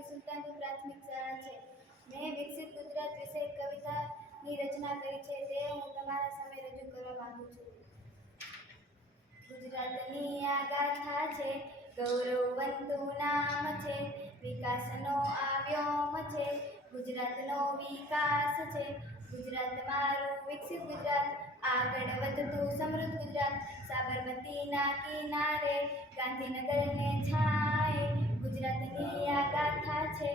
પી સુલતાનપુર પ્રાથમિક શાળા છે. મેં વિકસિત ગુજરાત વિશે કવિતાની રચના કરી છે, તે હું તમારા સામે રજૂ કરવા માંગુ છું. ગુજરાતની આ ગાથા છે, ગૌરવવંતું નામ છે, વિકાસનો આ વ્યોમ છે, ગુજરાતનો વિકાસ છે. ગુજરાત મારું વિકસિત ગુજરાત, આગળ વધતું સમૃદ્ધ ગુજરાત, સાબરમતીના કિનારે ગાંધીનગરને છાંય. ગુજરાતની આ ગાથા છે,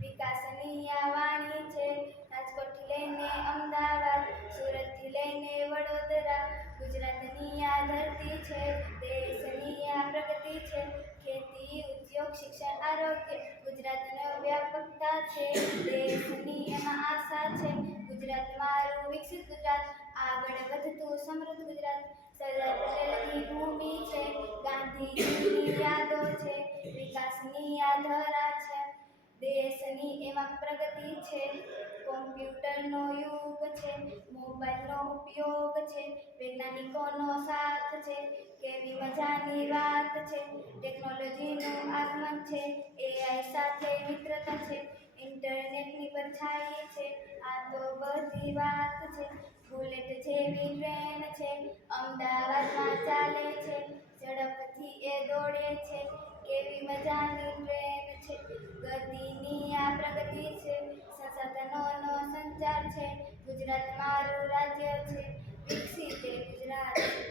વિકાસની આ વાણી છે, રાજકોટથી લઈને અમદાવાદ, સુરતથી લઈને વડોદરા. ગુજરાતની આ ધરતી છે, દેશની આ પ્રગતિ છે, ખેતી, ઉદ્યોગ, શિક્ષણ, આરોગ્ય, ગુજરાતનો વ્યાપકતા છે, દેશની એમાં આશા છે. ગુજરાત મારું વિકસિત ગુજરાત, આગળ વધતું સમૃદ્ધ ગુજરાત, સરદાર પટેલની ભૂમિ છે, ગાંધીજીની યાદો છે, વિકાસની આ ધરા છે, દેશની એમાં પ્રગતિ છે. કોમ્પ્યુટરનો યુગ છે, મોબાઈલનો ઉપયોગ છે, વૈજ્ઞાનિકોનો સાથ છે, કેવી મજાની વાત છે, ટેકનોલોજીનું આગમન છે, AI સાથે મિત્રતા છે, ઇન્ટરનેટની પરછાઈ છે, આ તો બધી વાત છે. બુલેટ જેવી ટ્રેન છે, અમદાવાદમાં ચાલે છે, ઝડપથી એ દોડે છે, કેવી મજાની ટ્રેન છે, ગતિની આ પ્રગતિ છે, સંસાધનોનો સંચાર છે, ગુજરાત મારું રાજ્ય છે, વિકસિત ગુજરાત છે.